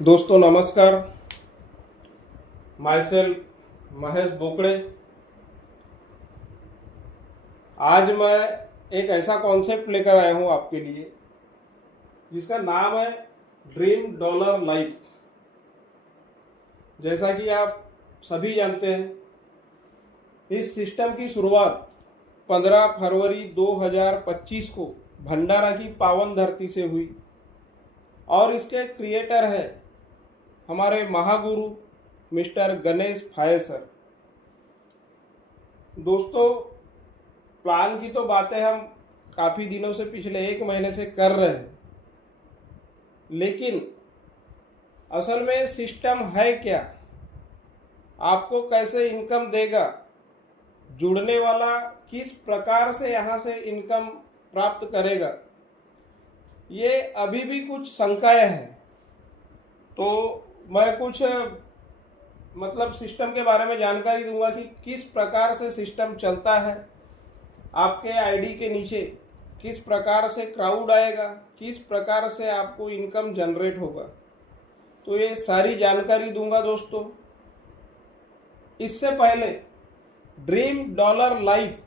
दोस्तों नमस्कार। My self Mahesh Bokade. आज मैं एक ऐसा कॉन्सेप्ट लेकर आया हूं आपके लिए जिसका नाम है ड्रीम डॉलर लाइफ। जैसा कि आप सभी जानते हैं, इस सिस्टम की शुरुआत 15 फरवरी 2025 को भंडारा की पावन धरती से हुई और इसके क्रिएटर है हमारे महागुरु मिस्टर गणेश फाये सर। दोस्तों, प्लान की तो बातें हम काफ़ी दिनों से, पिछले 1 महीने से कर रहे हैं, लेकिन असल में सिस्टम है क्या, आपको कैसे इनकम देगा, जुड़ने वाला किस प्रकार से यहाँ से इनकम प्राप्त करेगा, ये अभी भी कुछ शंकाएं हैं। तो मैं कुछ सिस्टम के बारे में जानकारी दूंगा कि किस प्रकार से सिस्टम चलता है, आपके आईडी के नीचे किस प्रकार से क्राउड आएगा, किस प्रकार से आपको इनकम जनरेट होगा। तो ये सारी जानकारी दूंगा दोस्तों। इससे पहले ड्रीम डॉलर लाइफ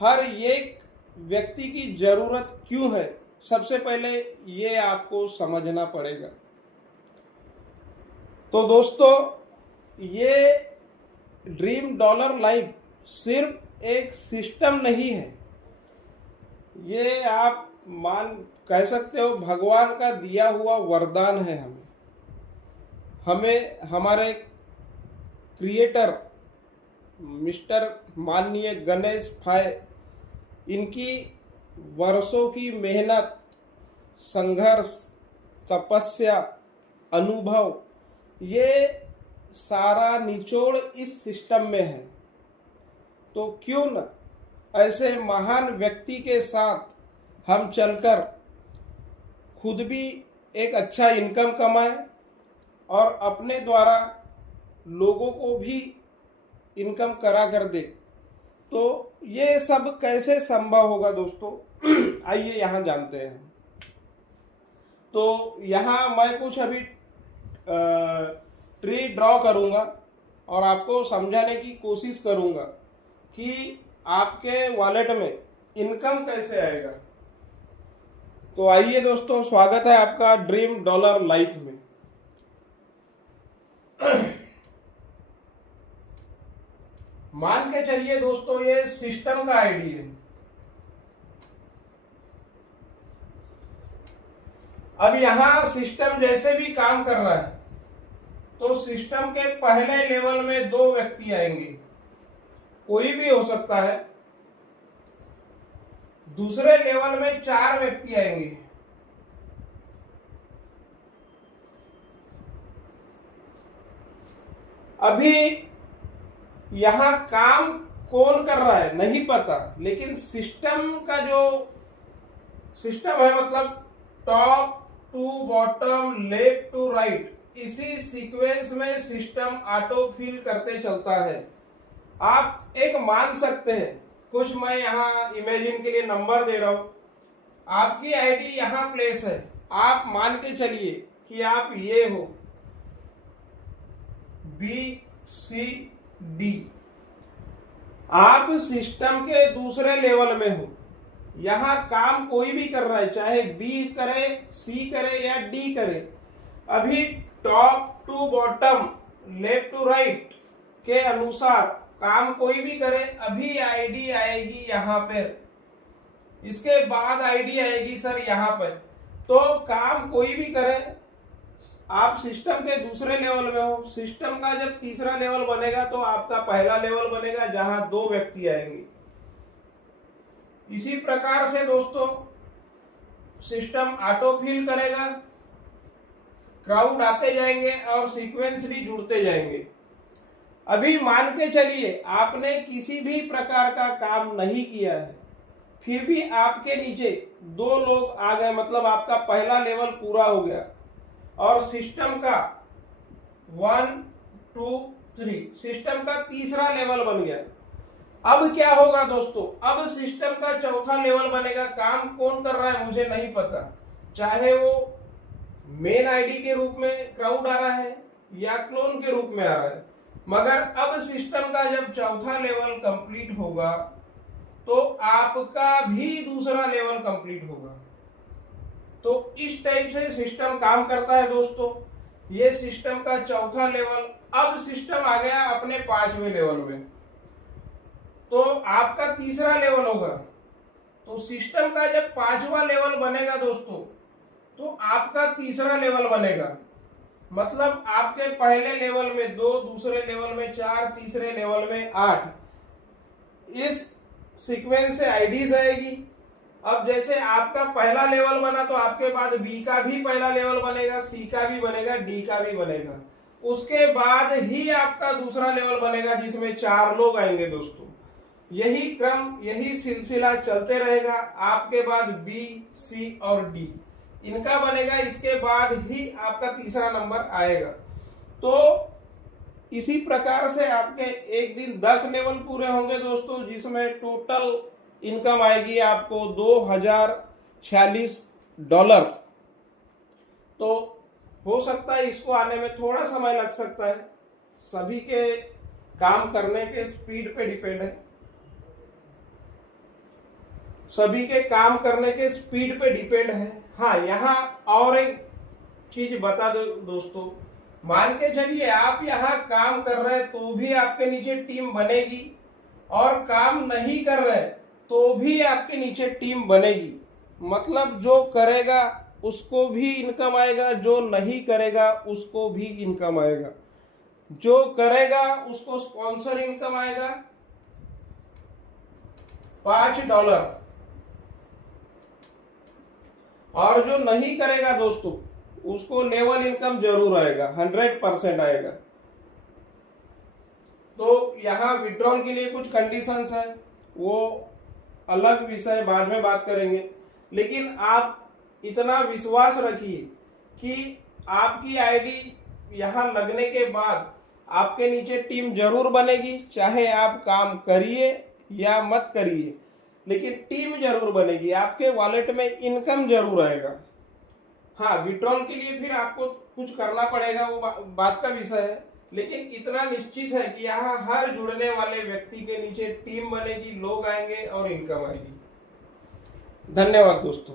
हर एक व्यक्ति की जरूरत क्यों है, सबसे पहले ये आपको समझना पड़ेगा। तो दोस्तों, ये ड्रीम डॉलर लाइफ सिर्फ एक सिस्टम नहीं है, ये आप कह सकते हो भगवान का दिया हुआ वरदान है। हमें हमारे क्रिएटर मिस्टर माननीय गणेश फाये, इनकी वर्षों की मेहनत, संघर्ष, तपस्या, अनुभव, ये सारा निचोड़ इस सिस्टम में है। तो क्यों न ऐसे महान व्यक्ति के साथ हम चलकर खुद भी एक अच्छा इनकम कमाएं और अपने द्वारा लोगों को भी इनकम करा कर दे। तो ये सब कैसे संभव होगा दोस्तों, आइए यहाँ जानते हैं। तो यहाँ मैं कुछ अभी ट्री ड्रॉ करूँगा और आपको समझाने की कोशिश करूँगा कि आपके वॉलेट में इनकम कैसे आएगा। तो आइए दोस्तों, स्वागत है आपका ड्रीम डॉलर लाइफ में। मान के चलिए दोस्तों, ये सिस्टम का आईडी है। अब यहां सिस्टम जैसे भी काम कर रहा है, तो सिस्टम के पहले लेवल में 2 व्यक्ति आएंगे, कोई भी हो सकता है। दूसरे लेवल में 4 व्यक्ति आएंगे। अभी यहां काम कौन कर रहा है नहीं पता, लेकिन सिस्टम का जो सिस्टम है, मतलब top to bottom, left to right, इसी सीक्वेंस में सिस्टम ऑटो फिल करते चलता है। आप एक मान सकते हैं, कुछ मैं यहाँ इमेजिन के लिए नंबर दे रहा हूं। आपकी आईडी यहाँ प्लेस है, आप मान के चलिए कि आप ये हो BCD। आप सिस्टम के दूसरे लेवल में हो, यहां काम कोई भी कर रहा है, चाहे B करे, C करे या D करे। अभी top to bottom, left to right के अनुसार काम कोई भी करे, अभी आईडी आएगी यहाँ पर, इसके बाद आईडी आएगी सर यहाँ पर। तो काम कोई भी करे, आप सिस्टम के दूसरे लेवल में हो। सिस्टम का जब तीसरा लेवल बनेगा तो आपका पहला लेवल बनेगा, जहां 2 व्यक्ति आएंगे। इसी प्रकार से दोस्तों सिस्टम ऑटो फिल करेगा, क्राउड आते जाएंगे और सीक्वेंसली जुड़ते जाएंगे। अभी मान के चलिए आपने किसी भी प्रकार का काम नहीं किया है, फिर भी आपके नीचे 2 लोग आ गए, मतलब आपका पहला लेवल पूरा हो गया और सिस्टम का 1 2 3 सिस्टम का तीसरा लेवल बन गया। अब क्या होगा दोस्तों, अब सिस्टम का चौथा लेवल बनेगा। काम कौन कर रहा है मुझे नहीं पता, चाहे वो मेन आईडी के रूप में क्राउड आ रहा है या क्लोन के रूप में आ रहा है। मगर अब सिस्टम का जब चौथा लेवल कंप्लीट होगा तो आपका भी दूसरा लेवल कंप्लीट होगा। तो इस टाइप से सिस्टम काम करता है दोस्तों। ये सिस्टम का चौथा लेवल। अब सिस्टम आ गया अपने 5वें लेवल में, तो आपका तीसरा लेवल होगा। तो सिस्टम का जब 5वां लेवल बनेगा दोस्तों, तो आपका तीसरा लेवल बनेगा। मतलब आपके पहले लेवल में 2, दूसरे लेवल में 4, तीसरे लेवल में 8, इस सीक्वेंस से आईडीज आएगी। अब जैसे आपका पहला लेवल बना तो आपके बाद बी का भी पहला लेवल बनेगा, सी का भी बनेगा, डी का भी बनेगा। उसके बाद ही आपका दूसरा लेवल बनेगा जिसमें 4 लोग आएंगे दोस्तों। यही क्रम, यही सिलसिला चलते रहेगा। आपके बाद बी, सी और डी इनका बनेगा, इसके बाद ही आपका तीसरा नंबर आएगा। तो इसी प्रकार से आपके एक दिन 10 लेवल पूरे होंगे दोस्तों, जिसमें टोटल इनकम आएगी आपको $2046। तो हो सकता है इसको आने में थोड़ा समय लग सकता है, सभी के काम करने के स्पीड पे डिपेंड है। सभी के काम करने के स्पीड पे डिपेंड है। हाँ, यहाँ और एक चीज बता दो दोस्तों, मान के चलिए आप यहाँ काम कर रहे हैं तो भी आपके नीचे टीम बनेगी, और काम नहीं कर रहे तो भी आपके नीचे टीम बनेगी। मतलब जो करेगा उसको भी इनकम आएगा, जो नहीं करेगा उसको भी इनकम आएगा। जो करेगा उसको स्पॉन्सर इनकम आएगा $5, और जो नहीं करेगा दोस्तों उसको लेवल इनकम जरूर आएगा, 100% आएगा। तो यहाँ विड्रॉल के लिए कुछ कंडीशंस है, वो अलग विषय बाद में बात करेंगे। लेकिन आप इतना विश्वास रखिए कि आपकी आईडी यहाँ लगने के बाद आपके नीचे टीम जरूर बनेगी, चाहे आप काम करिए या मत करिए, लेकिन टीम जरूर बनेगी, आपके वॉलेट में इनकम जरूर आएगा। हाँ, विड्रॉल के लिए फिर आपको कुछ करना पड़ेगा, वो बात का विषय है। लेकिन इतना निश्चित है कि यहाँ हर जुड़ने वाले व्यक्ति के नीचे टीम बनेगी, लोग आएंगे और इनकम आएगी। धन्यवाद दोस्तों।